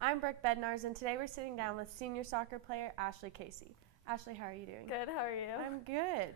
I'm Brook Bednarz, and today we're sitting down with senior soccer player Ashley Casey. Ashley, how are you doing? Good, how are you? I'm good.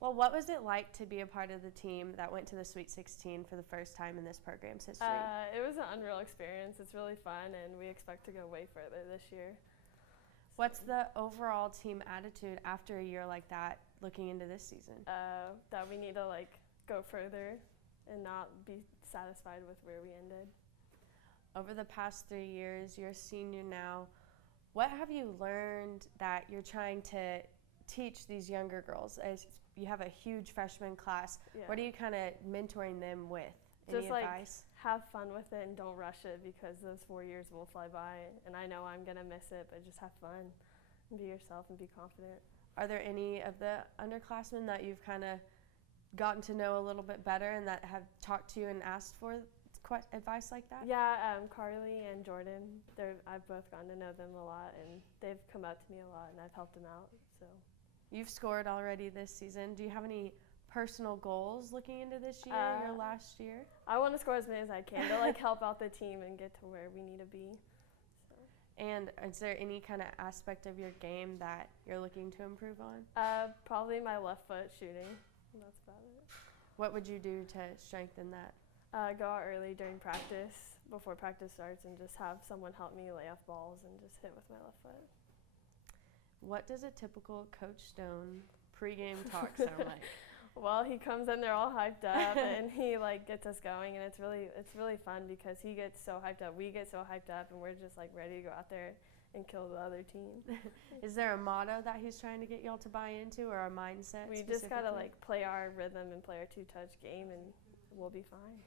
Well, what was it like to be a part of the team that went to the Sweet 16 for the first time in this program's history? It was an unreal experience. It's really fun, and we expect to go way further this year. What's the overall team attitude after a year like that, looking into this season? That we need to go further and not be satisfied with where we ended. Over the past 3 years, you're a senior now. What have you learned that you're trying to teach these younger girls? As you have a huge freshman class, Yeah. What are you kind of mentoring them with? Any Just advice? have fun with it and don't rush it, because those 4 years will fly by, and I know I'm gonna miss it, but just have fun and be yourself and be confident. Are there any of the underclassmen that you've kind of gotten to know a little bit better and that have talked to you and asked for advice like that? Yeah, Carly and Jordan, I've both gotten to know them a lot, and they've come up to me a lot, and I've helped them out. So You've scored already this season. Do you have any personal goals looking into this year, your last year? I want to score as many as I can to help out the team and get to where we need to be. So. And is there any kind of aspect of your game that you're looking to improve on? Probably my left foot shooting. That's about it. What would you do to strengthen that? Go out early during practice, before practice starts, and just have someone help me lay off balls and just hit with my left foot. What does a typical Coach Stone pregame talk sound like? Well, he comes in there all hyped up, and he gets us going, and it's really fun because he gets so hyped up, we get so hyped up, and we're just ready to go out there and kill the other team. Is there a motto that he's trying to get y'all to buy into, or a mindset? We just gotta play our rhythm and play our two-touch game, and we'll be fine.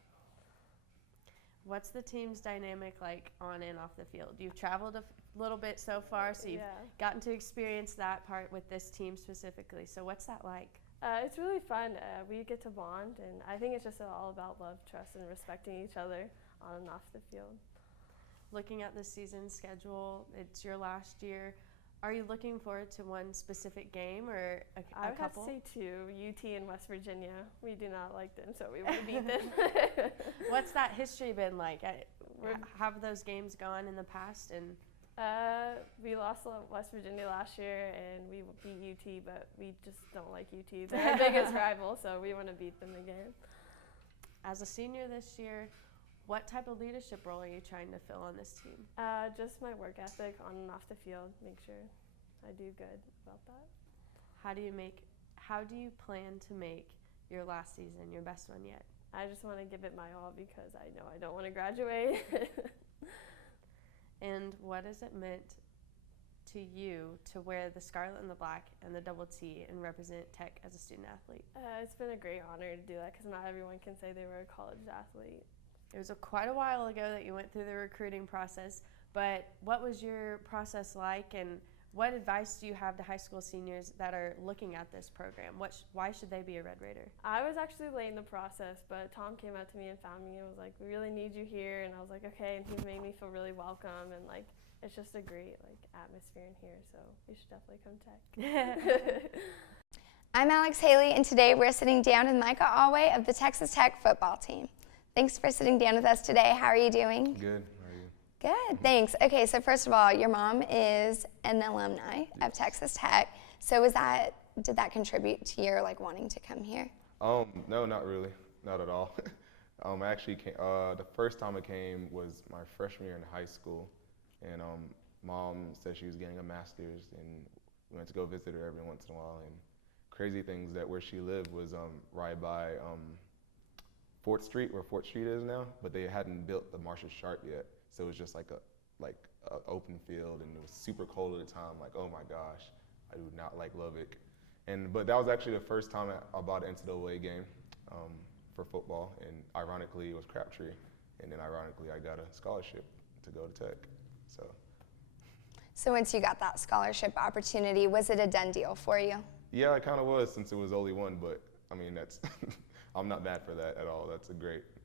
What's the team's dynamic like on and off the field? You've traveled a little bit so far, so you've gotten to experience that part with this team specifically. So what's that like? It's really fun. We get to bond, and I think it's just all about love, trust, and respecting each other on and off the field. Looking at the season schedule, it's your last year. Are you looking forward to one specific game or a couple? I would have to say two, UT and West Virginia. We do not like them, so we want to beat them. What's that history been like? Have those games gone in the past? And we lost West Virginia last year, and we beat UT, but we just don't like UT. They're our biggest rival, so we want to beat them again. As a senior this year, what type of leadership role are you trying to fill on this team? Just my work ethic on and off the field. Make sure I do good about that. How do you plan to make your last season your best one yet? I just want to give it my all because I know I don't want to graduate. And what has it meant to you to wear the scarlet and the black and the double T and represent Tech as a student athlete? It's been a great honor to do that because not everyone can say they were a college athlete. It was quite a while ago that you went through the recruiting process, but what was your process like, and what advice do you have to high school seniors that are looking at this program? Why should they be a Red Raider? I was actually late in the process, but Tom came up to me and found me and was like, "We really need you here," and I was like, "Okay," and he made me feel really welcome, and it's just a great atmosphere in here, so you should definitely come Tech. I'm Alix Haley, and today we're sitting down with Micah Alway of the Texas Tech football team. Thanks for sitting down with us today. How are you doing? Good. How are you? Good, thanks. Okay, so first of all, your mom is an alumni of Texas Tech. So did that contribute to your wanting to come here? No, not really. Not at all. I actually came, the first time I came was my freshman year in high school, and Mom said she was getting a master's, and we went to go visit her every once in a while. And crazy things that where she lived was right by 4th Street, where 4th Street is now, but they hadn't built the Marshall Sharp yet, so it was just like a open field, and it was super cold at the time. Oh my gosh, I do not like Lubbock. But that was actually the first time I bought into the away game for football, and ironically it was Crabtree, and then ironically I got a scholarship to go to Tech. So once you got that scholarship opportunity, was it a done deal for you? Yeah, it kind of was, since it was only one, but I mean that's. I'm not mad for that at all. It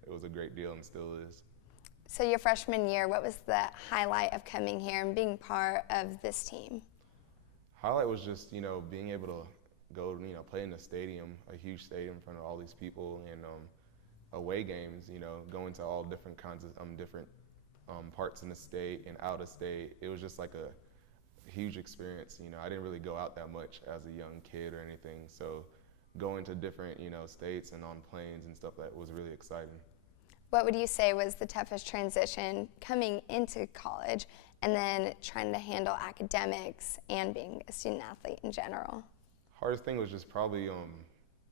was a great deal and still is. So your freshman year, what was the highlight of coming here and being part of this team? Highlight was just, being able to go, play in a stadium, a huge stadium in front of all these people, and away games, going to all different kinds of different parts in the state and out of state. It was just like a huge experience. You know, I didn't really go out that much as a young kid or anything, so going to different, you know, states and on planes and stuff, that was really exciting. What would you say was the toughest transition coming into college and then trying to handle academics and being a student athlete in general? Hardest thing was just probably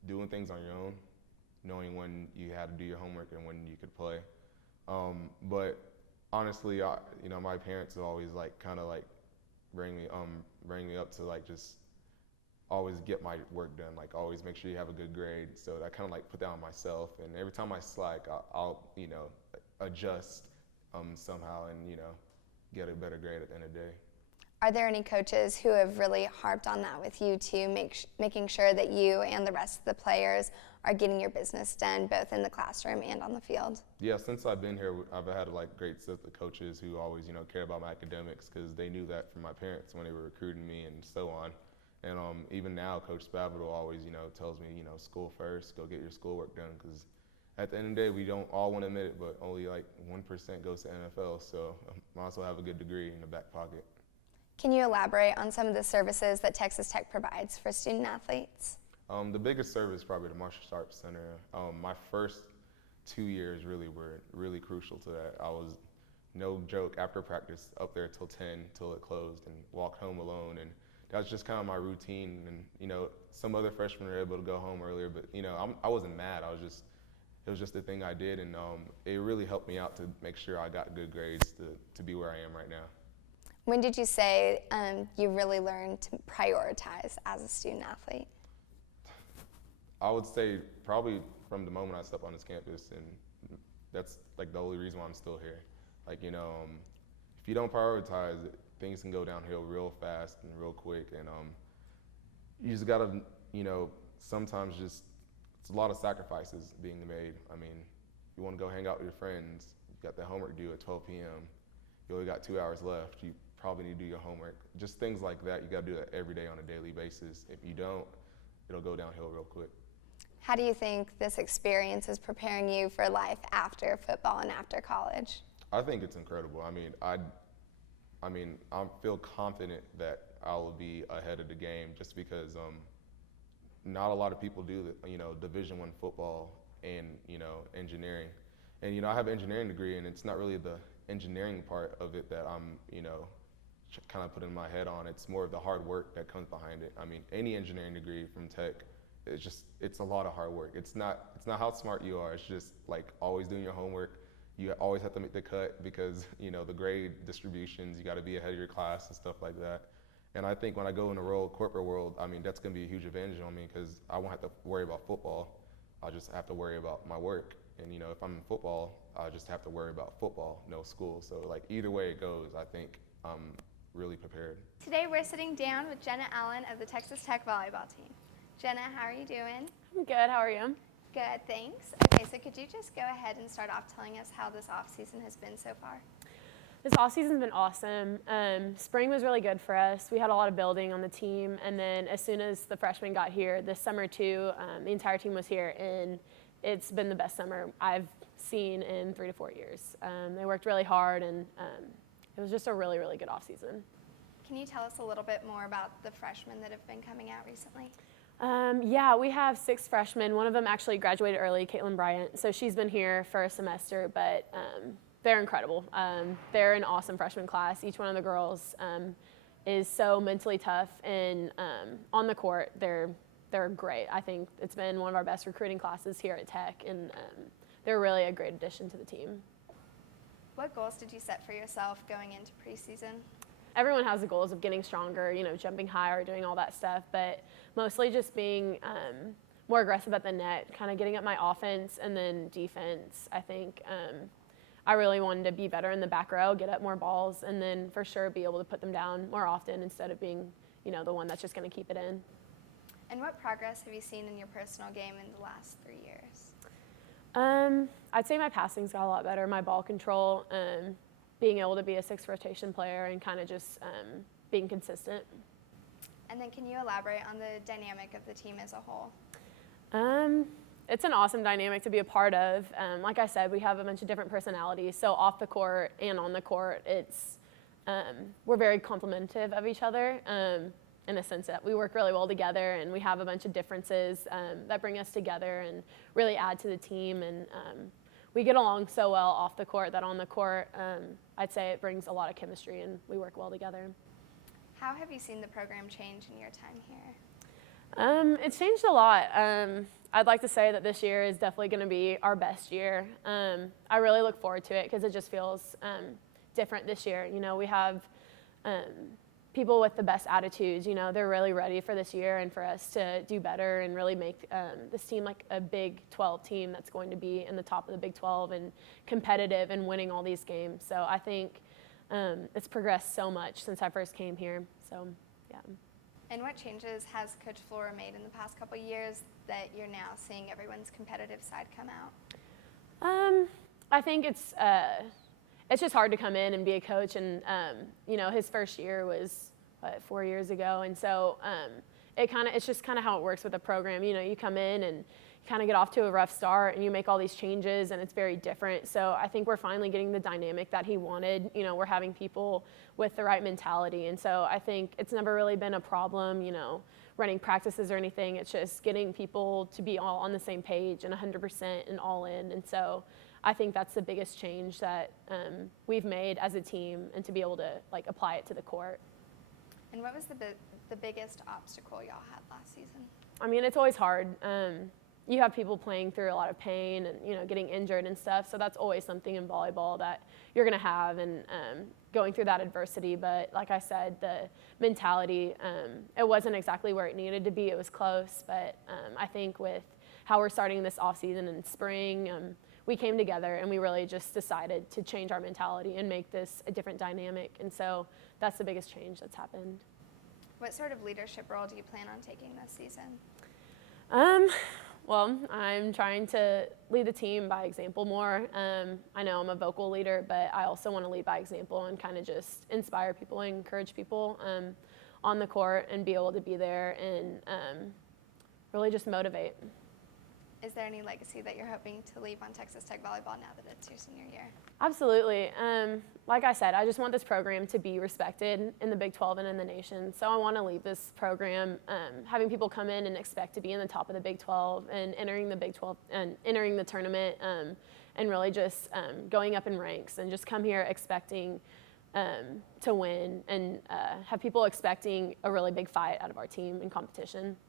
doing things on your own, knowing when you had to do your homework and when you could play. But honestly, you know, my parents would always like kind of like bring me up to like just always get my work done, like always make sure you have a good grade. So I kind of like put that on myself, and every time I slack, I'll you know, adjust somehow and, you know, get a better grade at the end of the day. Are there any coaches who have really harped on that with you too, making sure that you and the rest of the players are getting your business done both in the classroom and on the field? Yeah, since I've been here, I've had like great set of coaches who always, you know, care about my academics, because they knew that from my parents when they were recruiting me and so on. And even now, Coach Spavital always, you know, tells me, you know, school first, go get your schoolwork done, because at the end of the day, we don't all want to admit it, but only like 1% goes to NFL, so I also have a good degree in the back pocket. Can you elaborate on some of the services that Texas Tech provides for student athletes? The biggest service is probably the Marshall Sharp Center. My first 2 years really were really crucial to that. I was, no joke, after practice up there till 10, till it closed, and walked home alone. And that was just kind of my routine. And, you know, some other freshmen were able to go home earlier, but, you know, I wasn't mad. It was just the thing I did, and it really helped me out to make sure I got good grades to be where I am right now. When did you say you really learned to prioritize as a student athlete? I would say probably from the moment I stepped on this campus, and that's like the only reason why I'm still here. Like, you know, if you don't prioritize, things can go downhill real fast and real quick, and you just gotta, you know, sometimes just, it's a lot of sacrifices being made. I mean, you wanna go hang out with your friends, you got that homework due at 12 p.m., you only got 2 hours left, you probably need to do your homework. Just things like that, you gotta do that every day on a daily basis. If you don't, it'll go downhill real quick. How do you think this experience is preparing you for life after football and after college? I think it's incredible. I mean, I feel confident that I will be ahead of the game, just because not a lot of people do the, you know, Division I football and, you know, engineering. And, you know, I have an engineering degree, and it's not really the engineering part of it that I'm, you know, kind of putting my head on. It's more of the hard work that comes behind it. I mean, any engineering degree from Tech, it's a lot of hard work. It's not how smart you are. It's just like always doing your homework. You always have to make the cut, because, you know, the grade distributions, you got to be ahead of your class and stuff like that. And I think when I go in the corporate world, I mean, that's going to be a huge advantage on me, because I won't have to worry about football. I'll just have to worry about my work. And, you know, if I'm in football, I just have to worry about football, no school. So, like, either way it goes, I think I'm really prepared. Today we're sitting down with Jenna Allen of the Texas Tech volleyball team. Jenna, how are you doing? I'm good. How are you? Good, thanks. Okay, so could you just go ahead and start off telling us how this off-season has been so far? This off-season's been awesome. Spring was really good for us. We had a lot of building on the team, and then as soon as the freshmen got here, this summer too, the entire team was here, and it's been the best summer I've seen in 3 to 4 years. They worked really hard, and it was just a really, really good off-season. Can you tell us a little bit more about the freshmen that have been coming out recently? Yeah, we have 6 freshmen. One of them actually graduated early, Caitlin Bryant, so she's been here for a semester, but they're incredible. They're an awesome freshman class. Each one of the girls is so mentally tough, and on the court, they're great. I think it's been one of our best recruiting classes here at Tech, and they're really a great addition to the team. What goals did you set for yourself going into preseason? Everyone has the goals of getting stronger, you know, jumping higher, doing all that stuff, but mostly just being more aggressive at the net, kind of getting up my offense and then defense. I think I really wanted to be better in the back row, get up more balls, and then for sure be able to put them down more often instead of being, you know, the one that's just going to keep it in. And what progress have you seen in your personal game in the last 3 years? I'd say my passing's got a lot better, my ball control, being able to be a 6th rotation player and kind of just being consistent. And then can you elaborate on the dynamic of the team as a whole? it's an awesome dynamic to be a part of. Like I said, we have a bunch of different personalities. So off the court and on the court, we're very complementary of each other in a sense that we work really well together, and we have a bunch of differences that bring us together and really add to the team. And we get along so well off the court that on the court, I'd say it brings a lot of chemistry and we work well together. How have you seen the program change in your time here? It's changed a lot. I'd like to say that this year is definitely going to be our best year. I really look forward to it because it just feels different this year. You know, we have people with the best attitudes. You know, they're really ready for this year and for us to do better and really make this team like a Big 12 team that's going to be in the top of the Big 12 and competitive and winning all these games. So I think it's progressed so much since I first came here. So, yeah. And what changes has Coach Flora made in the past couple of years that you're now seeing everyone's competitive side come out? I think it's just hard to come in and be a coach, and you know, his first year was 4 years ago, and so it's just kind of how it works with a program. You know, you come in and you kind of get off to a rough start, and you make all these changes, and it's very different. So I think we're finally getting the dynamic that he wanted. You know, we're having people with the right mentality, and so I think it's never really been a problem, you know, running practices or anything. It's just getting people to be all on the same page and 100% and all in, and so I think that's the biggest change that we've made as a team, and to be able to like apply it to the court. And what was the biggest obstacle y'all had last season? I mean, it's always hard. You have people playing through a lot of pain and, you know, getting injured and stuff. So that's always something in volleyball that you're going to have, and going through that adversity. But like I said, the mentality, it wasn't exactly where it needed to be. It was close. But I think with how we're starting this off season in spring, we came together and we really just decided to change our mentality and make this a different dynamic. And so that's the biggest change that's happened. What sort of leadership role do you plan on taking this season? Well, I'm trying to lead the team by example more. I know I'm a vocal leader, but I also want to lead by example and kind of just inspire people and encourage people on the court and be able to be there and really just motivate. Is there any legacy that you're hoping to leave on Texas Tech volleyball now that it's your senior year? Absolutely. Like I said, I just want this program to be respected in the Big 12 and in the nation. So I want to leave this program having people come in and expect to be in the top of the Big 12 and entering the Big 12 and entering the tournament and really just going up in ranks, and just come here expecting to win and have people expecting a really big fight out of our team in competition.